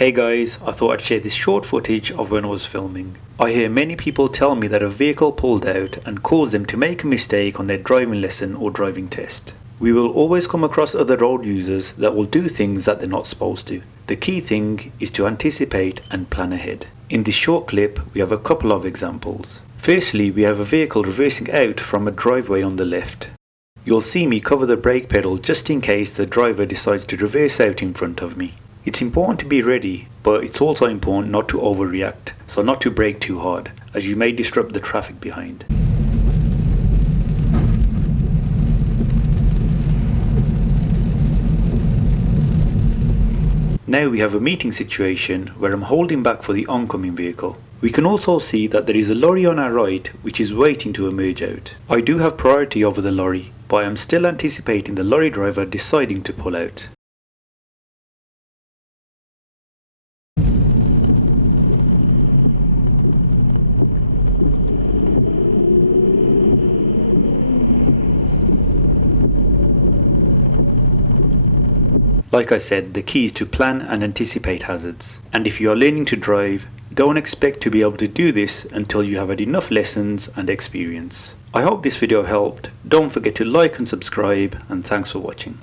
Hey guys, I thought I'd share this short footage of when I was filming. I hear many people tell me that a vehicle pulled out and caused them to make a mistake on their driving lesson or driving test. We will always come across other road users that will do things that they're not supposed to. The key thing is to anticipate and plan ahead. In this short clip, we have a couple of examples. Firstly, we have a vehicle reversing out from a driveway on the left. You'll see me cover the brake pedal just in case the driver decides to reverse out in front of me. It's important to be ready, but it's also important not to overreact, so not to brake too hard, as you may disrupt the traffic behind. Now we have a meeting situation where I'm holding back for the oncoming vehicle. We can also see that there is a lorry on our right which is waiting to emerge out. I do have priority over the lorry, but I am still anticipating the lorry driver deciding to pull out. Like I said, the key is to plan and anticipate hazards. And if you are learning to drive, don't expect to be able to do this until you have had enough lessons and experience. I hope this video helped. Don't forget to like and subscribe, and thanks for watching.